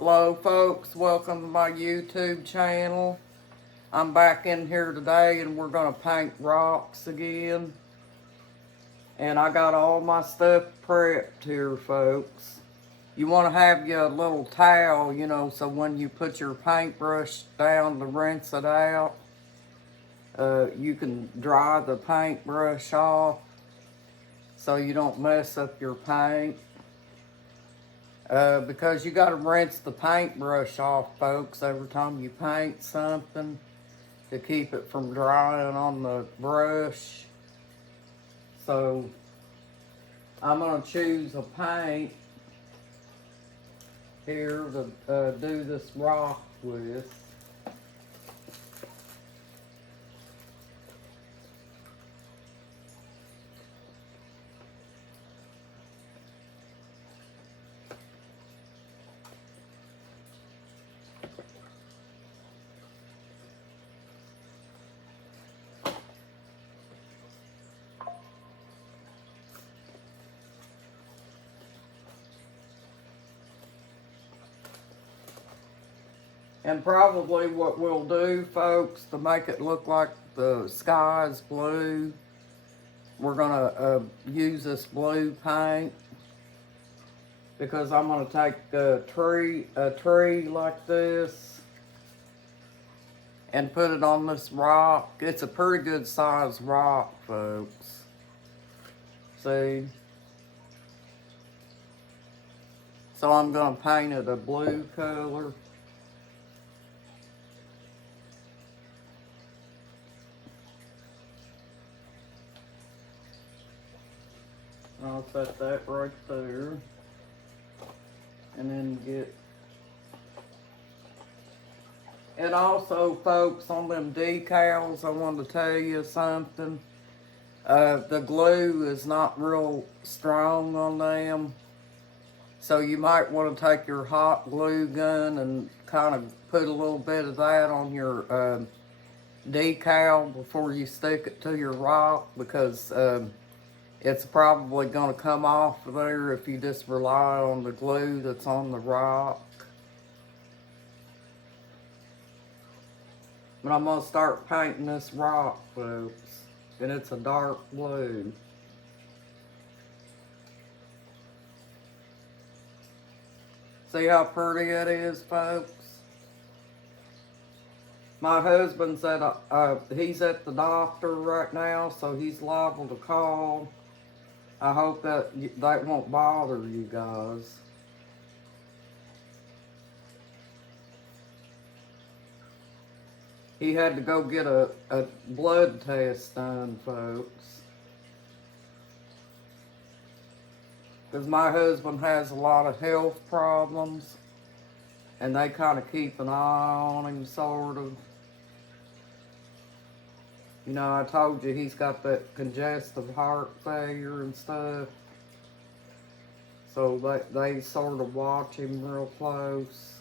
Hello folks, welcome to my YouTube channel. I'm back in here today and we're going to paint rocks again. And I got all my stuff prepped here, folks. You want to have your little towel, so when you put your paintbrush down to rinse it out, you can dry the paintbrush off so you don't mess up your paint. Because you got to rinse the paintbrush off, folks, every time you paint something to keep it from drying on the brush. So I'm going to choose a paint here to do this rock with. And probably what we'll do, folks, to make it look like the sky is blue, we're going to use this blue paint. Because I'm going to take a tree like this and put it on this rock. It's a pretty good size rock, folks. See? So I'm going to paint it a blue color. I'll set that right there. And then get... And also, folks, on them decals, I wanted to tell you something. The glue is not real strong on them. So you might want to take your hot glue gun and kind of put a little bit of that on your decal before you stick it to your rock, because it's probably going to come off of there if you just rely on the glue that's on the rock. But I'm going to start painting this rock, folks. And it's a dark blue. See how pretty it is, folks? My husband said he's at the doctor right now, so he's liable to call. I hope that won't bother you guys. He had to go get a blood test done, folks. Because my husband has a lot of health problems. And they kind of keep an eye on him, sort of. You know, I told you he's got that congestive heart failure and stuff. So they sort of watch him real close.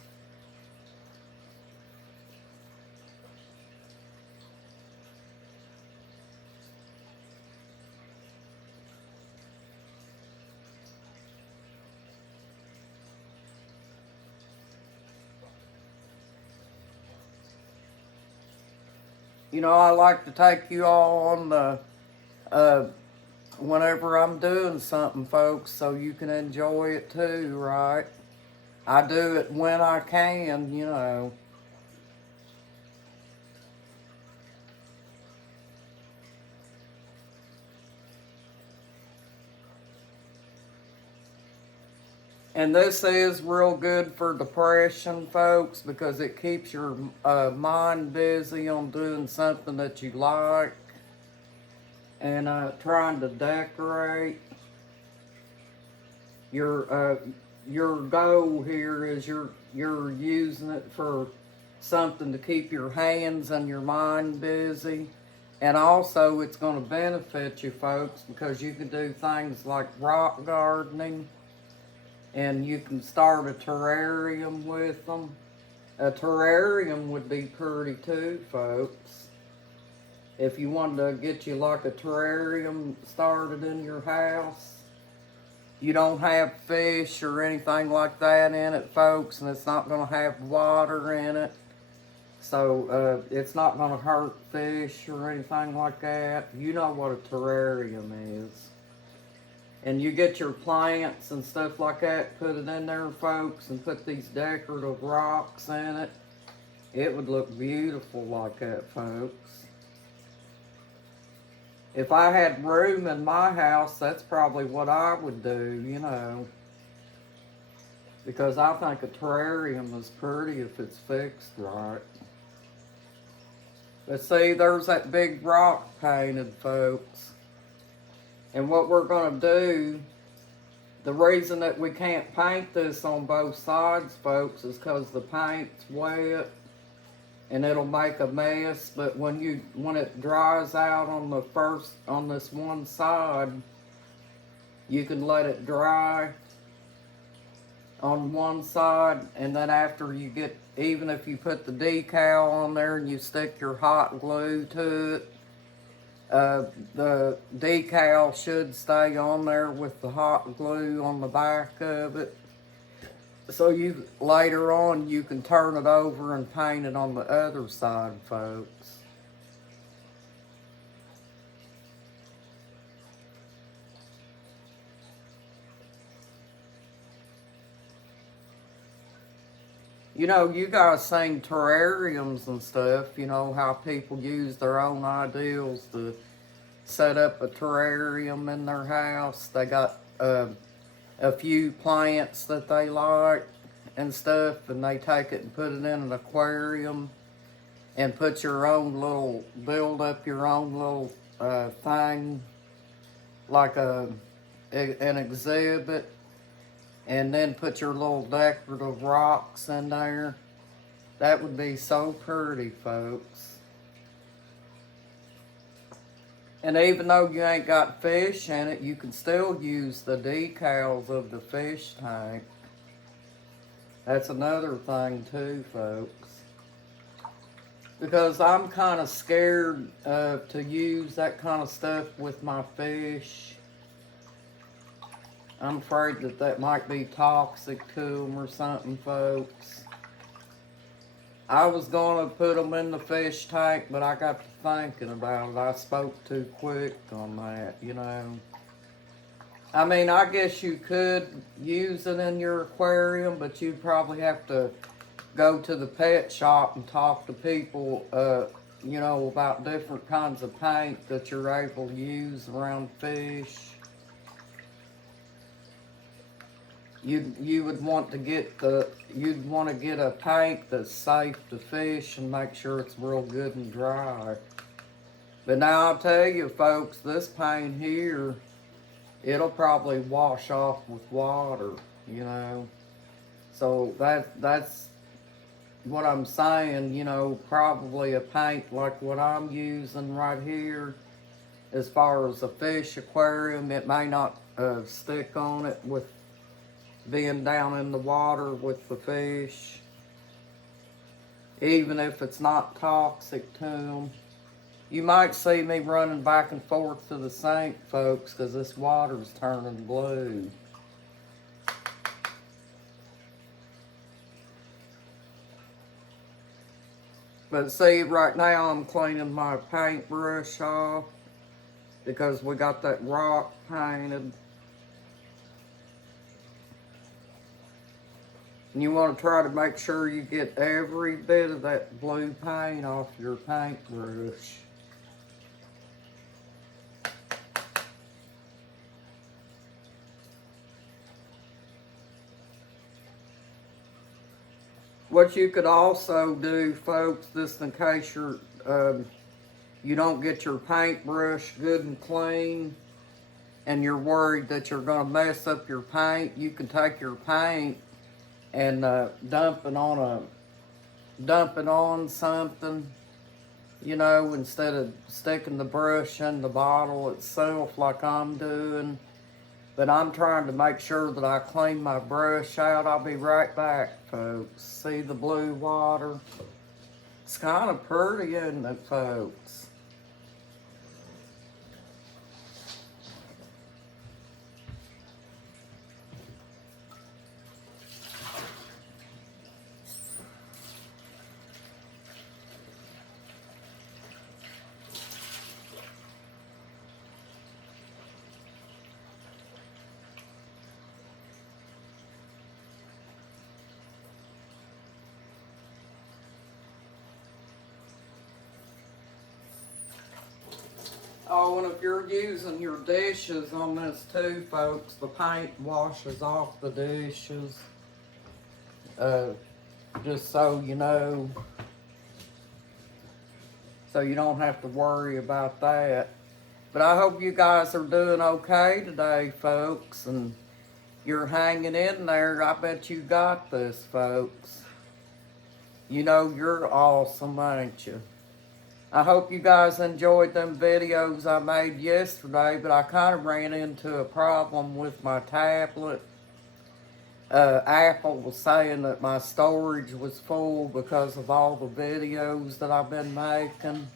You know, I like to take you all on the, whenever I'm doing something, folks, so you can enjoy it too, right? I do it when I can, you know. And this is real good for depression, folks, because it keeps your mind busy on doing something that you like and trying to decorate. Your goal here is you're using it for something to keep your hands and your mind busy. And also it's going to benefit you, folks, because you can do things like rock gardening. And you can start a terrarium with them. A terrarium would be pretty too, folks. If you wanted to get you like a terrarium started in your house. you don't have fish or anything like that in it, folks, and it's not going to have water in it. So it's not going to hurt fish or anything like that. You know what a terrarium is. And you get your plants and stuff like that, put it in there, folks, and put these decorative rocks in it. It would look beautiful like that, folks. If I had room in my house, that's probably what I would do, you know. Because I think a terrarium is pretty if it's fixed right. But see, there's that big rock painted, folks. And what we're going to do, the reason that we can't paint this on both sides, folks, is because the paint's wet and it'll make a mess. But when it dries out on this one side, you can let it dry on one side, and then after you get, even if you put the decal on there and you stick your hot glue to it, the decal should stay on there with the hot glue on the back of it. So you later on you can turn it over and paint it on the other side, folks. You know, you guys seen terrariums and stuff, you know, how people use their own ideals to set up a terrarium in their house. They got a few plants that they like and stuff, and they take it and put it in an aquarium and put your own little, build up your own little thing, like an exhibit, and then put your little decorative rocks in there. That would be so pretty, folks. And even though you ain't got fish in it, you can still use the decals of the fish tank. That's another thing too, folks. Because I'm kind of scared to use that kind of stuff with my fish. I'm afraid that that might be toxic to them or something, folks. I was going to put them in the fish tank, but I got to thinking about it. I spoke too quick on that, you know. I mean, I guess you could use it in your aquarium, but you'd probably have to go to the pet shop and talk to people, you know, about different kinds of paint that you're able to use around fish. You would want to get a paint that's safe to fish and make sure it's real good and dry. But now I'll tell you, folks, this paint here, it'll probably wash off with water, you know. So that's what I'm saying, you know, probably a paint like what I'm using right here. As far as a fish aquarium, it may not stick on it with being down in the water with the fish, even if it's not toxic to them. You might see me running back and forth to the sink, folks, because this water's turning blue. But see, right now I'm cleaning my paintbrush off because we got that rock painted. And you want to try to make sure you get every bit of that blue paint off your paintbrush. What you could also do, folks, just in case you don't get your paintbrush good and clean and you're worried that you're going to mess up your paint, you can take your paint and dump it on something, you know, instead of sticking the brush in the bottle itself like I'm doing. But I'm trying to make sure that I clean my brush out. I'll be right back, folks. See the blue water? It's kind of pretty, isn't it, folks? Oh, and if you're using your dishes on this too, folks, the paint washes off the dishes. Uh, just so you know, so you don't have to worry about that. But I hope you guys are doing okay today, folks, and you're hanging in there. I bet you got this, folks. You know you're awesome, ain't you? I hope you guys enjoyed them videos I made yesterday, but I kind of ran into a problem with my tablet. Apple was saying that my storage was full because of all the videos that I've been making.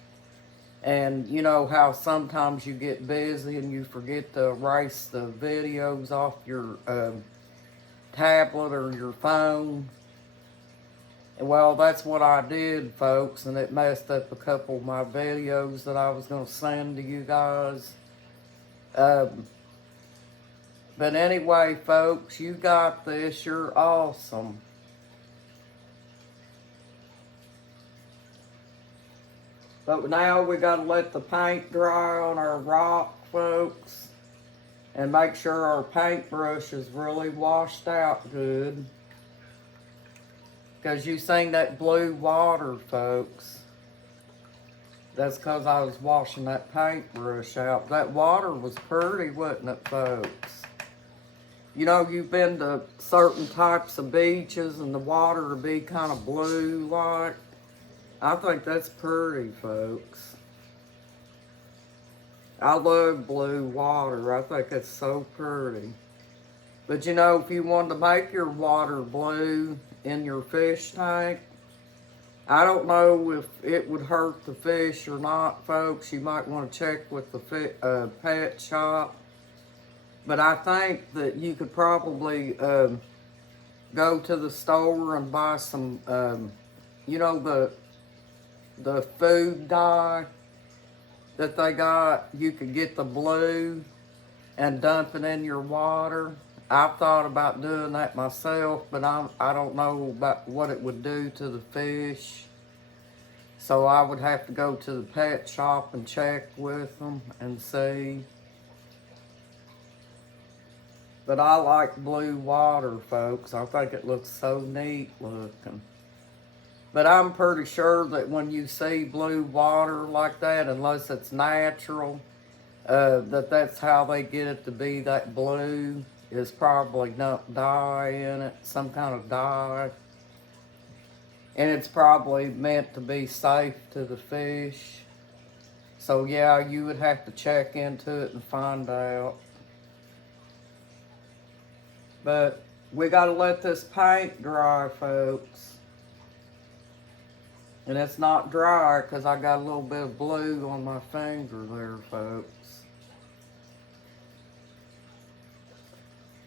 And you know how sometimes you get busy and you forget to erase the videos off your tablet or your phone. Well, that's what I did, folks, and it messed up a couple of my videos that I was going to send to you guys. But anyway, folks, you got this. You're awesome. But now we got to let the paint dry on our rock, folks, and make sure our paintbrush is really washed out good. Because you seen that blue water, folks. That's because I was washing that paintbrush out. That water was pretty, wasn't it, folks? You know, you've been to certain types of beaches and the water will be kind of blue like. I think that's pretty, folks. I love blue water. I think it's so pretty. But you know, if you wanted to make your water blue in your fish tank, I don't know if it would hurt the fish or not, folks. You might want to check with the pet shop. But I think that you could probably go to the store and buy some, you know, the food dye that they got. You could get the blue and dump it in your water. I've thought about doing that myself, but I don't know about what it would do to the fish. So I would have to go to the pet shop and check with them and see. But I like blue water, folks. I think it looks so neat looking. But I'm pretty sure that when you see blue water like that, unless it's natural, that's how they get it to be that blue. Is probably not dye in it, some kind of dye. And it's probably meant to be safe to the fish. So yeah, you would have to check into it and find out. But we gotta let this paint dry, folks. And it's not dry because I got a little bit of blue on my finger there, folks.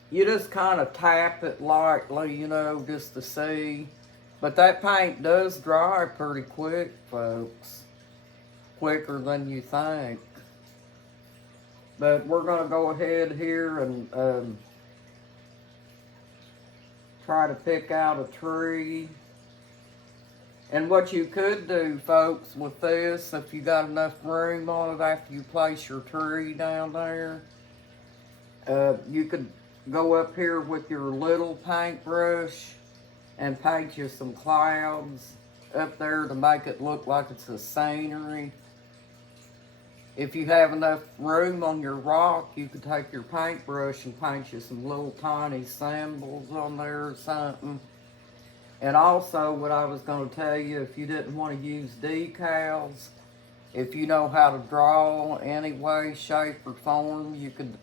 You just kind of tap it lightly, you know, just to see. But that paint does dry pretty quick, folks. Quicker than you think. But we're going to go ahead here and try to pick out a tree. And what you could do, folks, with this, if you got enough room on it after you place your tree down there, you could go up here with your little paintbrush and paint you some clouds up there to make it look like it's a scenery. If you have enough room on your rock, you could take your paintbrush and paint you some little tiny symbols on there or something. And also, what I was going to tell you, if you didn't want to use decals, if you know how to draw any way, shape, or form, you could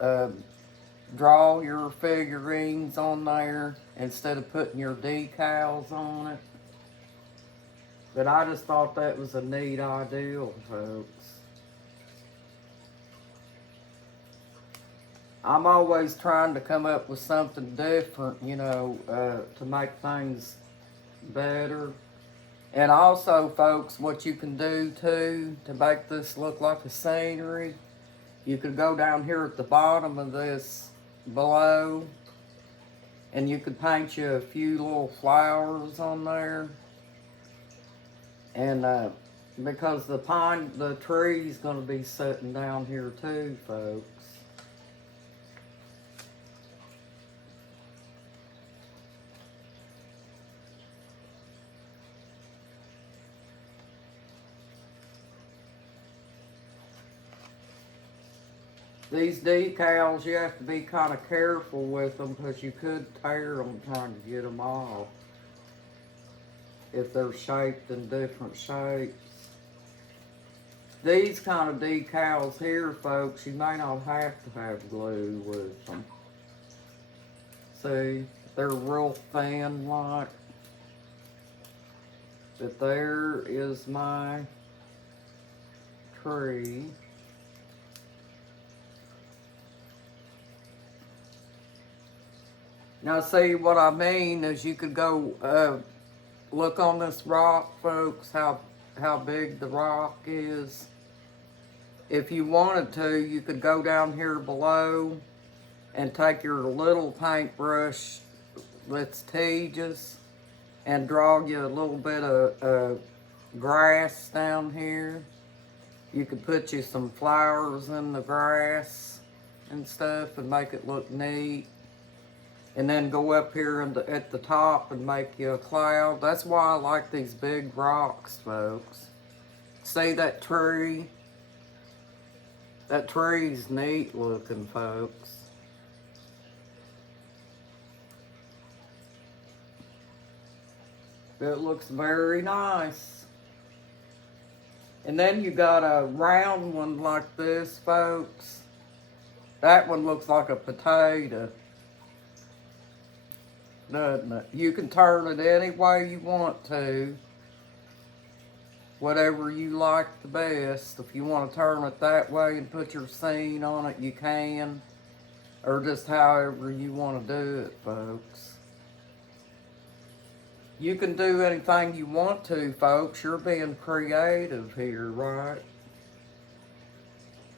draw your figurines on there instead of putting your decals on it. But I just thought that was a neat idea, folks. I'm always trying to come up with something different, you know, to make things better. And also, folks, what you can do too to make this look like a scenery, you could go down here at the bottom of this below and you could paint you a few little flowers on there. And because the tree's gonna be sitting down here too, folks. These decals, you have to be kind of careful with them because you could tear them trying to get them off if they're shaped in different shapes. These kind of decals here, folks, you may not have to have glue with them. See, they're real thin like. But there is my tree. Now see, what I mean is you could go look on this rock, folks, how big the rock is. If you wanted to, you could go down here below and take your little paintbrush that's Tejas and draw you a little bit of grass down here. You could put you some flowers in the grass and stuff and make it look neat. And then go up here at the top and make you a cloud. That's why I like these big rocks, folks. See that tree? That tree's neat looking, folks. It looks very nice. And then you got a round one like this, folks. That one looks like a potato. Doesn't it? You can turn it any way you want to. Whatever you like the best. If you want to turn it that way and put your scene on it, you can. Or just however you want to do it, folks. You can do anything you want to, folks. You're being creative here, right?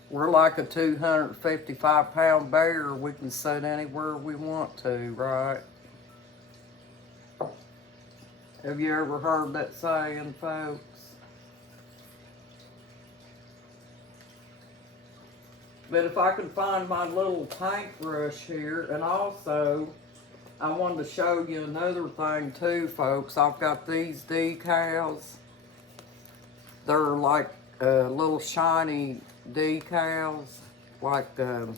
We're like a 255-pound bear. We can sit anywhere we want to, right? Have you ever heard that saying, folks? But if I can find my little paintbrush here, and also, I wanted to show you another thing too, folks. I've got these decals. They're like little shiny decals, like this.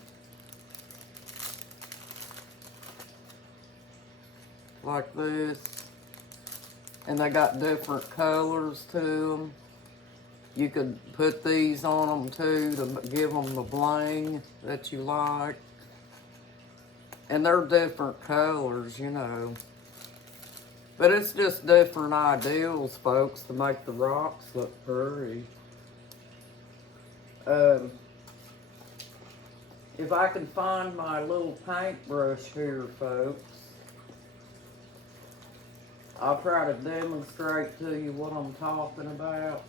And they got different colors to them. You could put these on them too to give them the bling that you like. And they're different colors, you know. But it's just different ideals, folks, to make the rocks look pretty. If I can find my little paintbrush here, folks, I'll try to demonstrate to you what I'm talking about.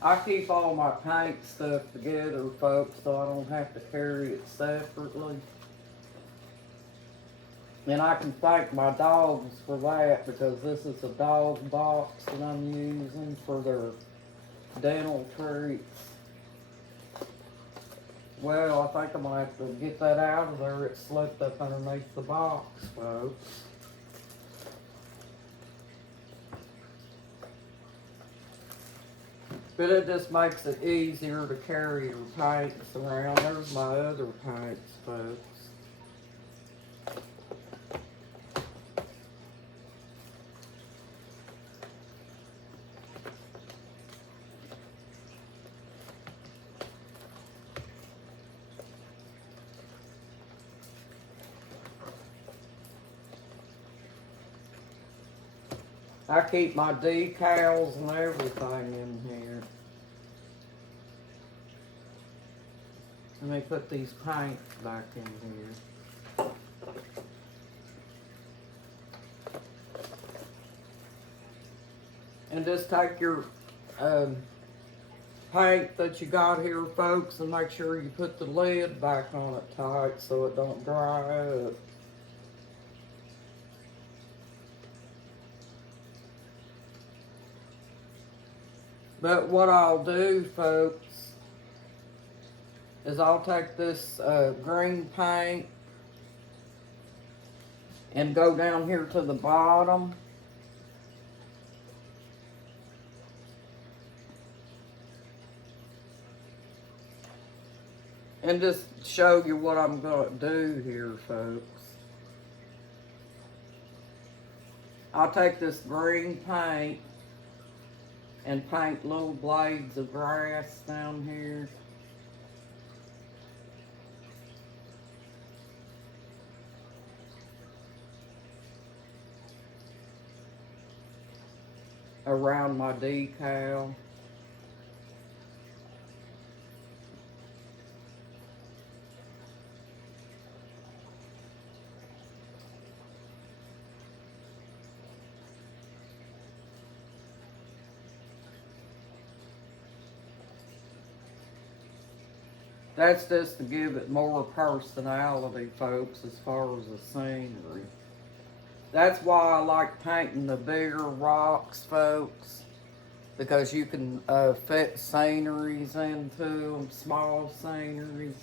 I keep all my paint stuff together, folks, so I don't have to carry it separately. And I can thank my dogs for that, because this is a dog box that I'm using for their dental treats. Well, I think I'm going to have to get that out of there. It slipped up underneath the box, folks. But it just makes it easier to carry your paints around. There's my other paints, folks. I keep my decals and everything in here. Let me put these paints back in here. And just take your paint that you got here, folks, and make sure you put the lid back on it tight so it don't dry up. But what I'll do, folks, is I'll take this green paint and go down here to the bottom. And just show you what I'm going to do here, folks. I'll take this green paint and paint little blades of grass down here. Around my decal. That's just to give it more personality, folks, as far as the scenery. That's why I like painting the bigger rocks, folks, because you can fit sceneries into them, small sceneries.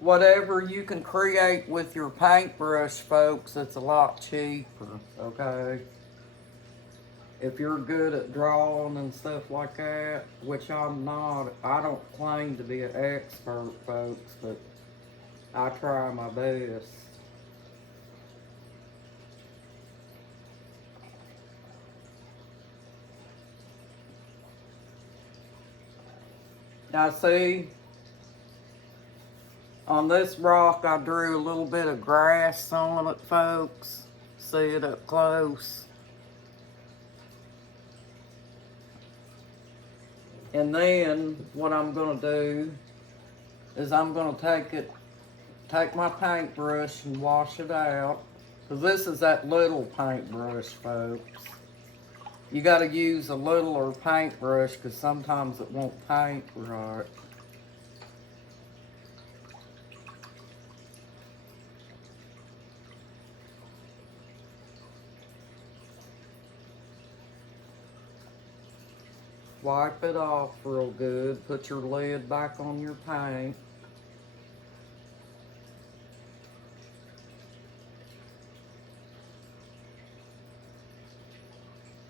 Whatever you can create with your paintbrush, folks, it's a lot cheaper, okay? If you're good at drawing and stuff like that, which I'm not, I don't claim to be an expert, folks, but I try my best. Now see, on this rock I drew a little bit of grass on it, folks. See it up close. And then what I'm gonna do is I'm gonna take my paintbrush and wash it out. Cause this is that little paintbrush, folks. You gotta use a littler paintbrush cause sometimes it won't paint right. Wipe it off real good. Put your lid back on your paint.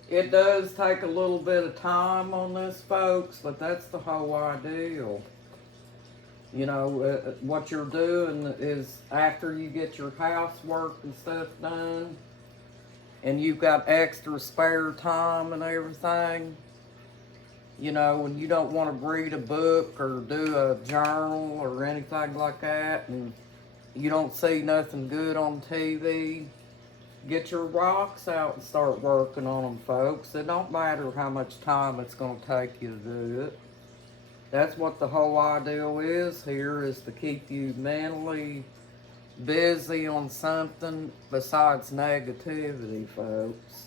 It does take a little bit of time on this, folks, but that's the whole ideal. You know, what you're doing is after you get your housework and stuff done, and you've got extra spare time and everything, you know, when you don't want to read a book or do a journal or anything like that, and you don't see nothing good on TV, get your rocks out and start working on them, folks. It don't matter how much time it's going to take you to do it. That's what the whole ideal is here, is to keep you mentally busy on something besides negativity, folks.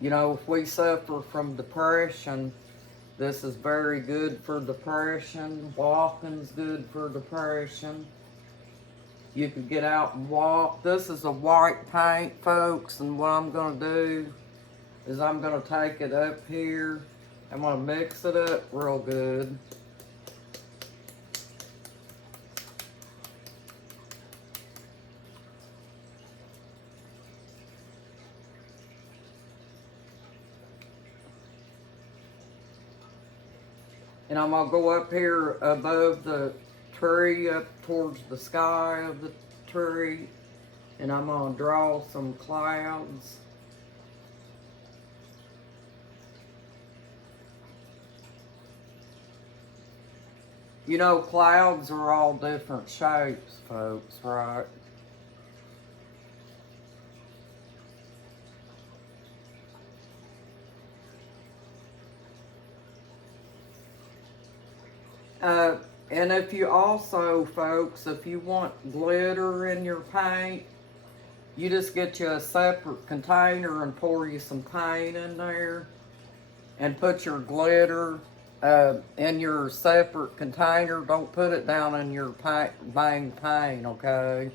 You know, if we suffer from depression, this is very good for depression. Walking's good for depression. You can get out and walk. This is a white paint, folks, and what I'm going to do is I'm going to take it up here. I'm going to mix it up real good. And I'm going to go up here above the tree, up towards the sky of the tree, and I'm going to draw some clouds. You know, clouds are all different shapes, folks, right? And if you also, folks, if you want glitter in your paint, you just get you a separate container and pour you some paint in there. and put your glitter in your separate container. Don't put it down in your main paint, okay?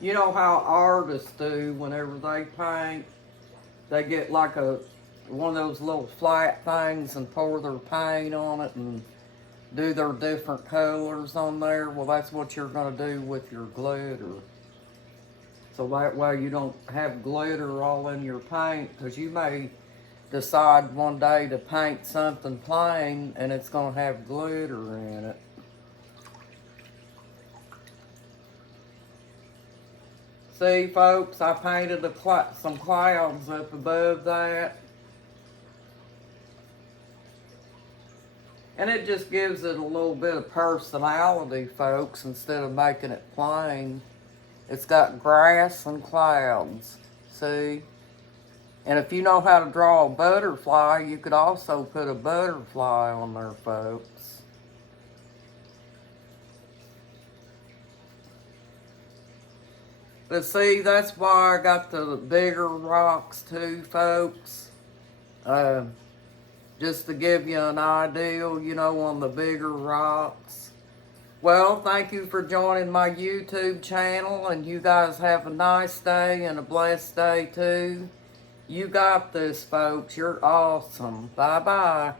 You know how artists do whenever they paint? They get like one of those little flat things and pour their paint on it and do their different colors on there. Well, that's what you're going to do with your glitter. So that way you don't have glitter all in your paint, because you may decide one day to paint something plain and it's going to have glitter in it. See, folks, I painted some clouds up above that. And it just gives it a little bit of personality, folks, instead of making it plain. It's got grass and clouds, see? And if you know how to draw a butterfly, you could also put a butterfly on there, folks. But see, that's why I got the bigger rocks too, folks. Just to give you an idea, you know, on the bigger rocks. Well, thank you for joining my YouTube channel, and you guys have a nice day and a blessed day too. You got this, folks. You're awesome. Bye-bye.